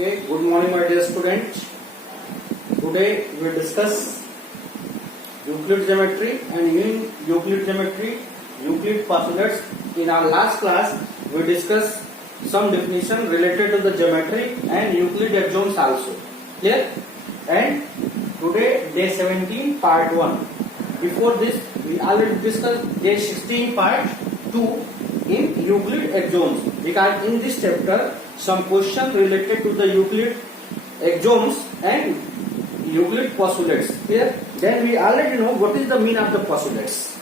Okay, good morning my dear students. Today we will discuss Euclid geometry and in Euclid geometry, Euclid postulates. In our last class, we discussed some definition related to the geometry and Euclid axioms also. Clear? And today day 17 part 1. Before this, we already discussed day 16 part 2 in Euclid axioms, because in this chapter some question related to the Euclid axioms and Euclid postulates. Clear? Then we already know what is the mean of the postulates.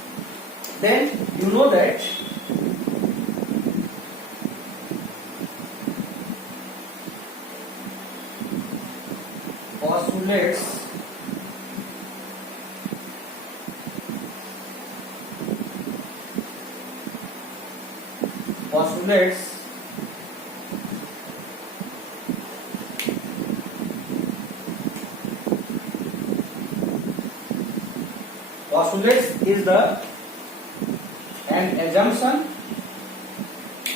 Then you know that postulates is an assumption.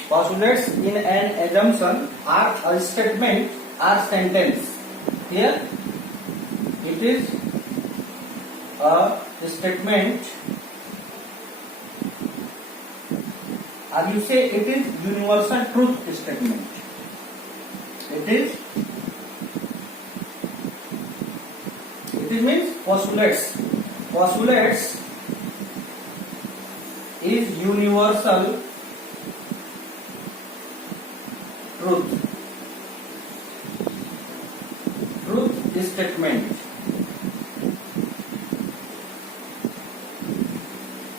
Postulates in an assumption are a statement or sentence. Here it is a statement, or you say it is universal truth statement. It means postulates. Postulates is universal truth statement.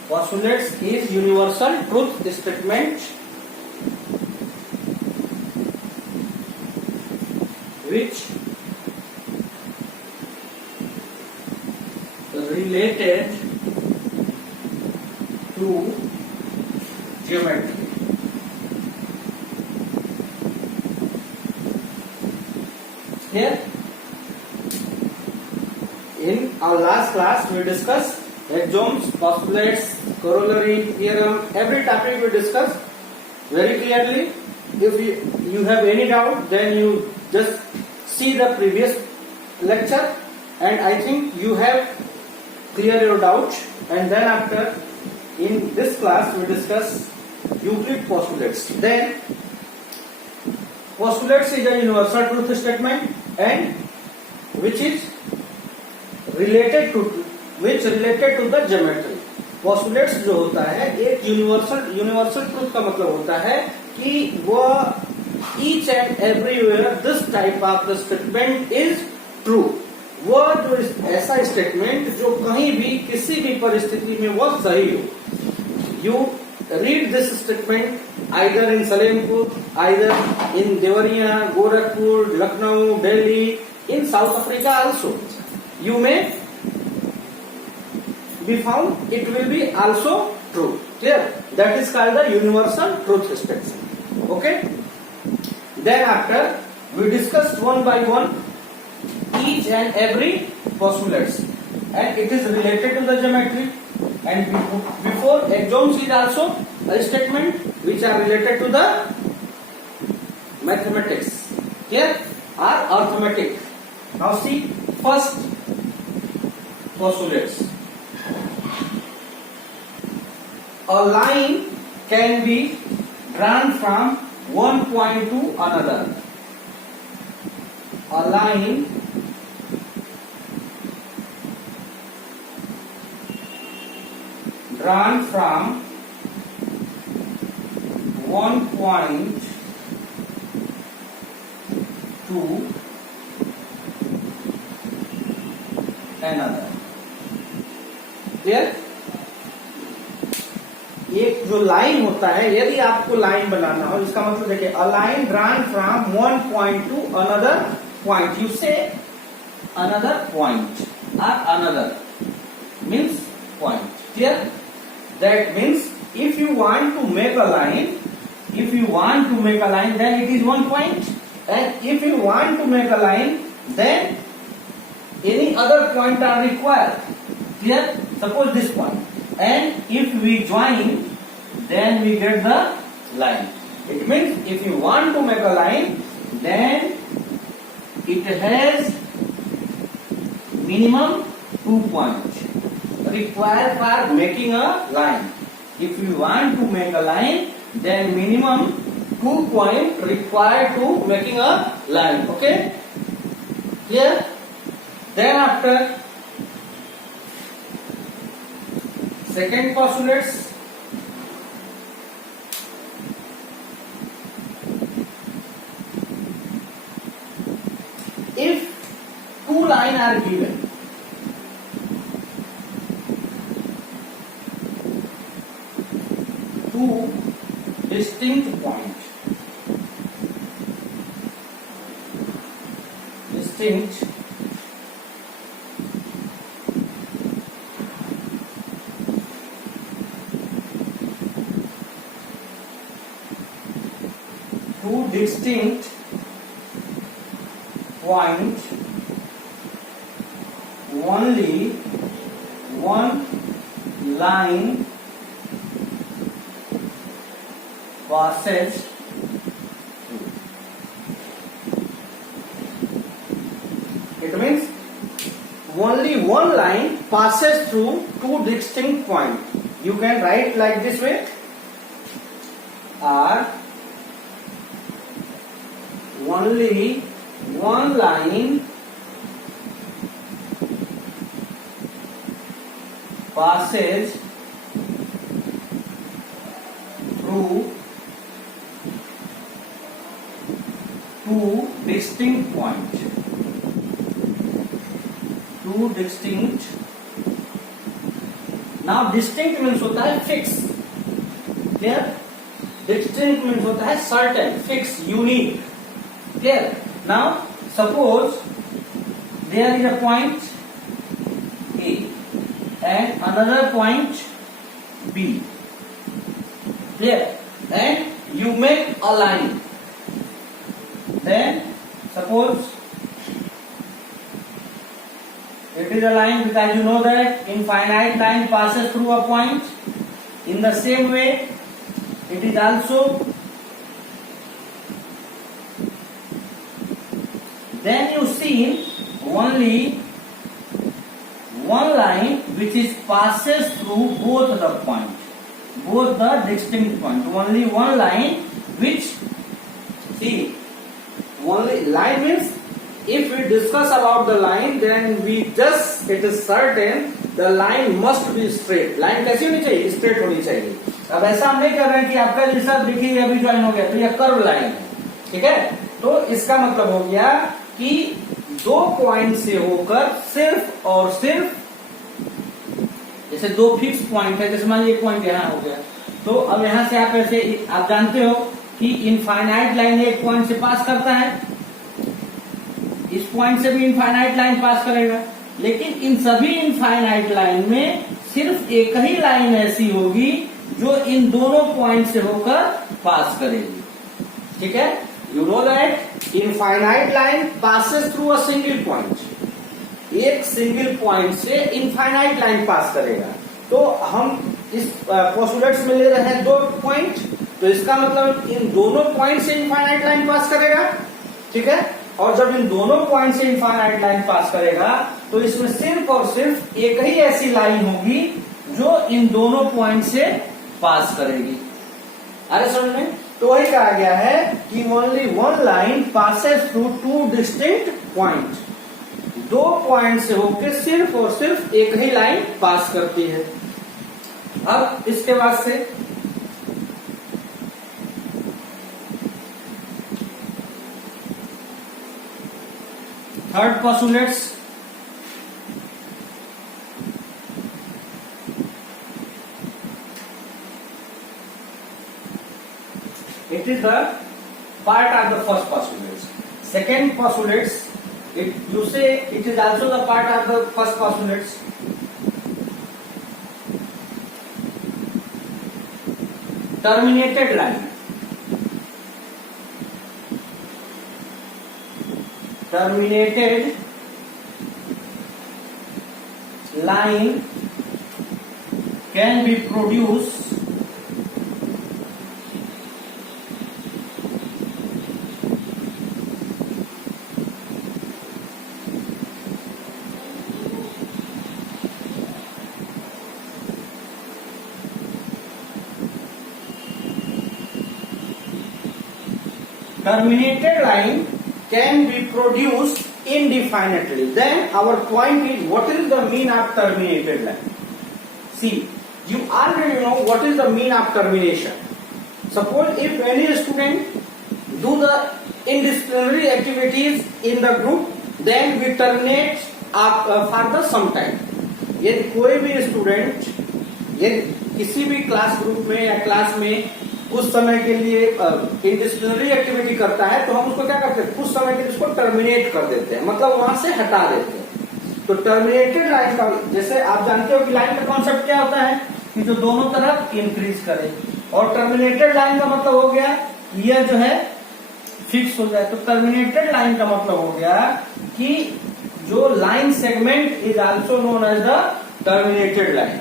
Postulates is universal truth statement which related to geometry. Here, in our last class, we discussed axioms, postulates, corollary, theorem, every topic we discussed very clearly. If you have any doubt, then you just see the previous lecture, and I think you have clear your doubt. And then after, in this class we discuss Euclid postulates. Then postulates is a universal truth statement and which related to the geometry. postulates जो होता है एक universal truth का मतलब होता है कि वह each and everywhere this type of the statement is true. वह जो ऐसा स्टेटमेंट जो कहीं भी किसी भी परिस्थिति में वह सही हो. You read this statement either in Salempur, either in Deoria, गोरखपुर, लखनऊ, दिल्ली, in south Africa also. You may be found it will be also true. Clear? That is called the universal truth statement. Okay? Then after we discussed one by one each and every postulates, and it is related to the geometry. And before axioms is also a statement which are related to the mathematics. Clear? Or arithmetic. Now see first postulates. A line can be drawn from one point to another. A line drawn from one point to another. Clear? एक जो लाइन होता है, यदि आपको लाइन बनाना हो, इसका मतलब देखिए अ line drawn from one point to another point. You से अनदर पॉइंट और another means point. Clear? That means if you want to make a line, then it is one point, and if you want to make a line, then any other point are required. Clear? Suppose this point. And if we join, then we get the line. It means if you want to make a line, then it has minimum 2 points required for making a line. If you want to make a line, then minimum 2 points required to making a line. Okay, clear? Then after second postulates, if two lines are given, two distinct points, two distinct point, only one line passes. It means only one line passes through two distinct points. You can write like this way, or only one line passes through two distinct points. Two distinct. Now distinct means होता है fix. Clear? Distinct means होता है certain, fix, unique. Clear? Now suppose there is a point A and another point B. Clear? And you make a line. Then suppose it is a line, because you know that infinite line passes through a point. In the same way, it is also. Then you see only one line which is passes through both the points, both the distinct points. Only one line which, see, only line means if we discuss about the line, then we just, it is certain the line must be straight. line कैसी होनी चाहिए? स्ट्रेट होनी चाहिए. अब ऐसा हम नहीं कर रहे हैं कि आपका रिसर्च देखिए अभी ज्वाइन हो गया तो ये कर्व लाइन है, ठीक है? तो इसका मतलब हो गया कि दो पॉइंट से होकर सिर्फ और सिर्फ, जैसे दो फिक्स पॉइंट है, जैसे मान लीजिए एक पॉइंट यहाँ हो गया, तो अब यहां से आप ऐसे, आप जानते हो कि इनफाइनाइट लाइन एक पॉइंट से पास करता है, इस पॉइंट से भी इनफाइनाइट लाइन पास करेगा, लेकिन इन सभी इनफाइनाइट लाइन में सिर्फ एक ही लाइन ऐसी होगी जो इन दोनों पॉइंट से होकर पास करेगी. ठीक है? You know that infinite line passes through a single point. एक सिंगल पॉइंट से इनफाइनाइट लाइन पास करेगा. तो हम इस पोस्टुलेट्स में ले रहे हैं दो पॉइंट, तो इसका मतलब इन दोनों पॉइंट से इनफाइनाइट लाइन पास करेगा. ठीक है? और जब इन दोनों पॉइंट से इनफाइनाइट लाइन पास करेगा तो इसमें सिर्फ और सिर्फ एक ही ऐसी लाइन होगी जो इन दोनों पॉइंट से पास करेगी. अरे समझ में? तो वही कहा गया है कि only one line passes through two distinct point. दो पॉइंट से होकर सिर्फ और सिर्फ एक ही लाइन पास करती है. अब इसके बाद से third postulates. It is the part of the first postulates. Second postulates, you say it is also the part of the first postulates. Terminated line. Terminated line can be produced terminated line can be produced indefinitely. Then our point is, what is the mean of terminated line? See, you already know what is the mean of termination. Suppose if any student do the indisciplinary activities in the group, then we terminate for the some time. यदि कोई भी स्टूडेंट यदि किसी भी class group में या क्लास में कुछ समय के लिए इंडिसिप्लिनरी एक्टिविटी करता है, तो हम उसको क्या करते हैं, कुछ समय के लिए उसको टर्मिनेट कर देते हैं, मतलब वहां से हटा देते हैं। तो टर्मिनेटेड लाइन का, जैसे आप जानते हो कि लाइन का कॉन्सेप्ट क्या होता है कि जो दोनों तरफ इंक्रीज करे, और टर्मिनेटेड लाइन का मतलब हो गया यह जो है फिक्स हो जाए। तो टर्मिनेटेड लाइन का मतलब हो गया कि जो line segment is also known as the terminated line.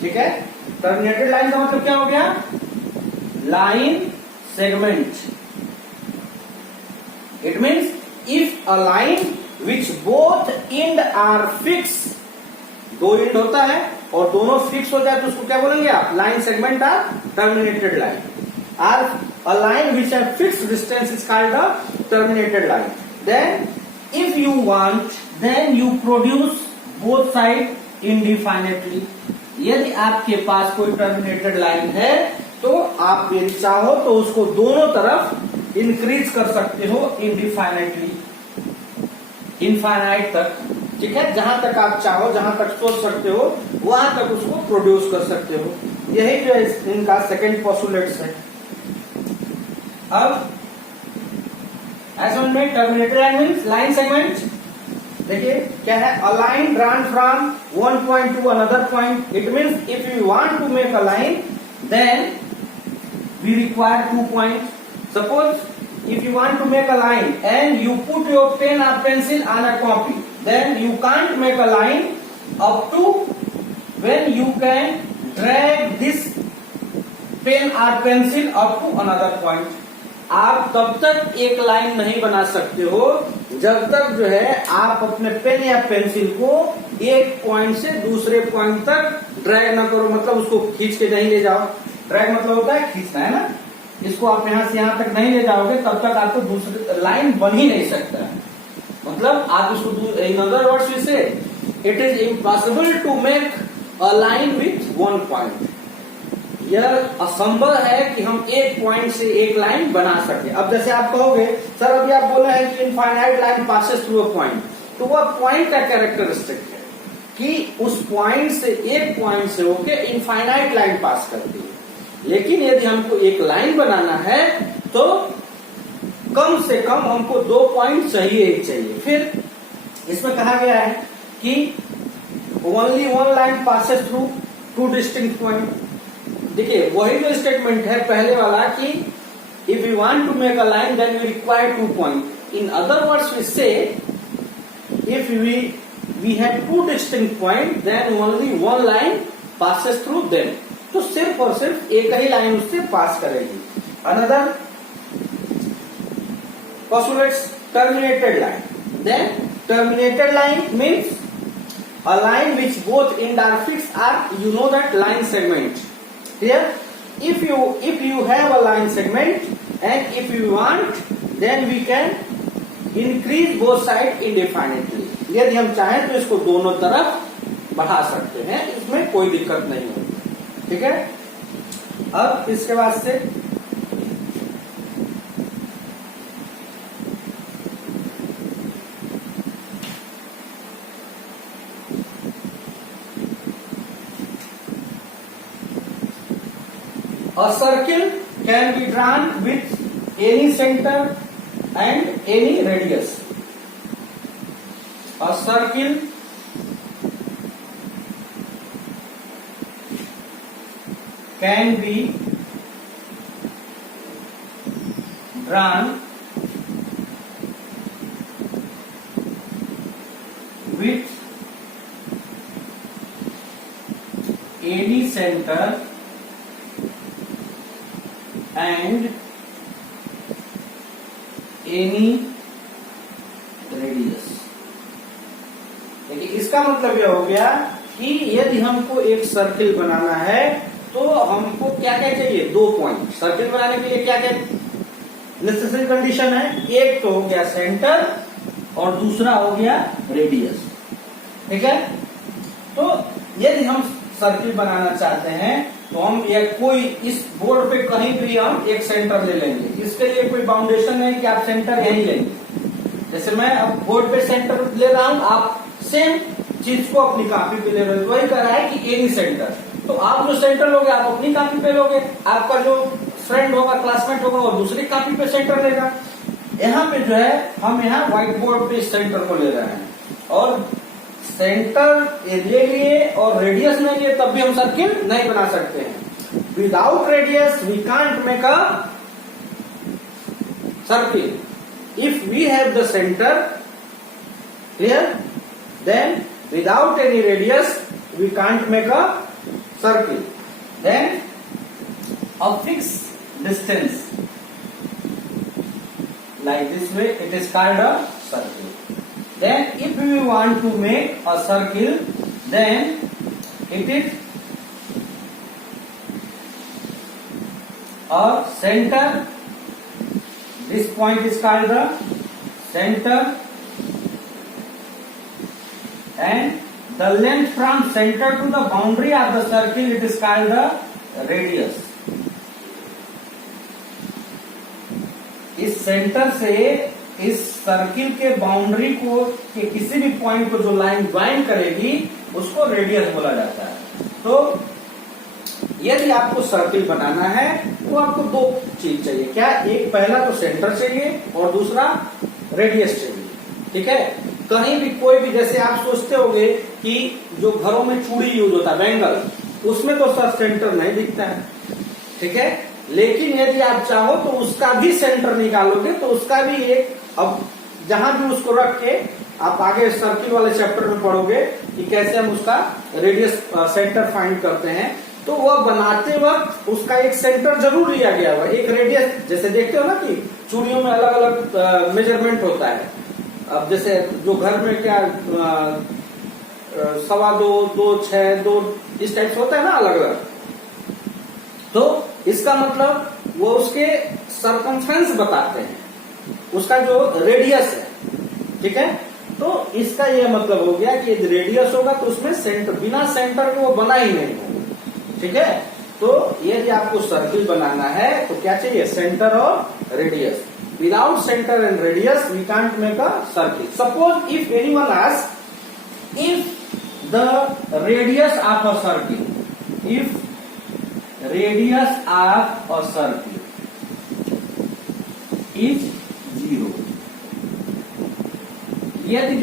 ठीक है, टर्मिनेटेड लाइन का मतलब क्या हो गया, line segment. It means if a line which both end are fix, दो एंड होता है और दोनों फिक्स हो जाए तो उसको क्या बोलेंगे आप, line segment or terminated line. Or a line which has fixed distance is called the terminated line. Then if you want, then you produce both side indefinitely. यदि आपके पास कोई टर्मिनेटेड लाइन है तो आप यदि चाहो तो उसको दोनों तरफ इंक्रीज कर सकते हो इनडिफाइनेटली, इनफाइनाइट तक। ठीक है, जहां तक आप चाहो, जहां तक सोच सकते हो वहां तक उसको प्रोड्यूस कर सकते हो। यही जो है इनका सेकेंड पोस्टुलेट्स है। अब S1 में terminated line means line segment. देखिए क्या है, a line drawn from one point to another point. It means if you want to make a line then we require 2 point. Suppose if you want to make a line and you put your pen और pencil on a copy, then you can't make a line up to when you can drag this pen और pencil up to another point. आप तब तक एक लाइन नहीं बना सकते हो जब तक जो है आप अपने पेन या पेंसिल को एक पॉइंट से दूसरे पॉइंट तक ड्रैग ना करो, मतलब उसको खींच के नहीं ले जाओ। ड्रैग मतलब होता है खींचना, है ना। इसको आप यहां से यहां तक नहीं ले जाओगे तब तक आपको दूसरी लाइन बन ही नहीं सकता है। मतलब आप इसको, in other words we say it is impossible to make a line with 1 point. यह असंभव है कि हम एक पॉइंट से एक लाइन बना सके। अब जैसे आप कहोगे सर अभी आप बोले हैं कि infinite line passes through a point, तो वह पॉइंट का कैरेक्टरिस्टिक है कि उस पॉइंट से, एक पॉइंट से होके इनफाइनाइट लाइन पास करती है। लेकिन यदि हमको एक लाइन बनाना है तो कम से कम हमको 2 पॉइंट चाहिए ही चाहिए। फिर इसमें कहा गया है कि only 1 line passes through 2 distinct point. देखिए वही जो स्टेटमेंट है पहले वाला कि if you want to make a line then we require 2 point. In other words we say if we have 2 distinct point then only 1 line passes through them. तो सिर्फ और सिर्फ एक ही लाइन उससे पास करेगी। Another postulates terminated line. Then terminated line means a line which both end are fixed are, you know that, line segment. Here if you have a line segment and if you want then we can increase both sides indefinitely. यदि हम चाहें तो इसको दोनों तरफ बढ़ा सकते हैं, इसमें कोई दिक्कत नहीं होती। ठीक है, अब इसके बाद से a circle can be drawn with any center and any radius. A circle can be drawn with any center and any radius। देखिए इसका मतलब यह हो गया कि यदि हमको एक सर्किल बनाना है तो हमको क्या क्या चाहिए, 2 पॉइंट। सर्किल बनाने के लिए क्या क्या नेसेसरी कंडीशन है, एक तो हो गया सेंटर और दूसरा हो गया रेडियस। ठीक है, तो यदि हम सर्किल बनाना चाहते हैं तो हम कोई इस बोर्ड पे कहीं भी हम एक सेंटर ले लेंगे। इसके लिए कोई बाउंडेशन नहीं कि आप सेंटर यही लेंगे। जैसे मैं अब बोर्ड पे सेंटर ले रहा हूं, आप सेम चीज को अपनी कॉपी पे ले रहे हो, वही कह रहा है कि एनी सेंटर। तो आप जो सेंटर लोगे आप अपनी कॉपी पे लोगे, आपका जो फ्रेंड होगा, क्लासमेट होगा, वो दूसरी कॉपी पे सेंटर लेगा। यहाँ पे जो है हम यहाँ व्हाइट बोर्ड पे सेंटर को ले रहे हैं, और सेंटर ले लिए और रेडियस नहीं लिए तब भी हम सर्किल नहीं बना सकते हैं। Without radius we can't make a circle. If we have the centre clear, then without any radius we can't make a circle. Then a fixed distance like this way, it is called a circle. Then if we want to make a circle, then it is a center. This point is called the center, and the length from center to the boundary of the circle, it is called the radius. इस सेंटर से इस सर्किल के बाउंड्री को के किसी भी पॉइंट को जो लाइन ज्वाइन करेगी उसको रेडियस बोला जाता है। तो यदि आपको सर्किल बनाना है तो आपको दो चीज चाहिए। क्या? एक पहला तो सेंटर चाहिए और दूसरा रेडियस चाहिए। ठीक है, कहीं भी कोई भी, जैसे आप सोचते होंगे कि जो घरों में चूड़ी यूज होता है बैंगल, उसमें तो सर सेंटर नहीं दिखता है। ठीक है, लेकिन यदि आप चाहो तो उसका भी सेंटर निकालोगे तो उसका भी एक, अब जहां भी उसको रख के आप आगे सर्किल वाले चैप्टर में पढ़ोगे कि कैसे हम उसका रेडियस सेंटर फाइंड करते हैं। तो वह बनाते वक्त उसका एक सेंटर जरूर लिया गया हुआ, एक रेडियस। जैसे देखते हो ना कि चूड़ियों में अलग अलग मेजरमेंट होता है। अब जैसे जो घर में क्या 2.25, 2, 6, 2 इस टाइप से होता है ना अलग अलग, तो इसका मतलब वो उसके सरकमफ्रेंस बताते हैं, उसका जो रेडियस है। ठीक है, तो इसका ये मतलब हो गया कि यदि रेडियस होगा तो उसमें सेंटर, बिना सेंटर के वो बना ही नहीं होगा। ठीक है, तो यदि आपको सर्किल बनाना है तो क्या चाहिए? सेंटर और radius. Without center and radius, we can't make a circle. Suppose if anyone asks, if the radius of a circle, if radius of a circle is 0, यदि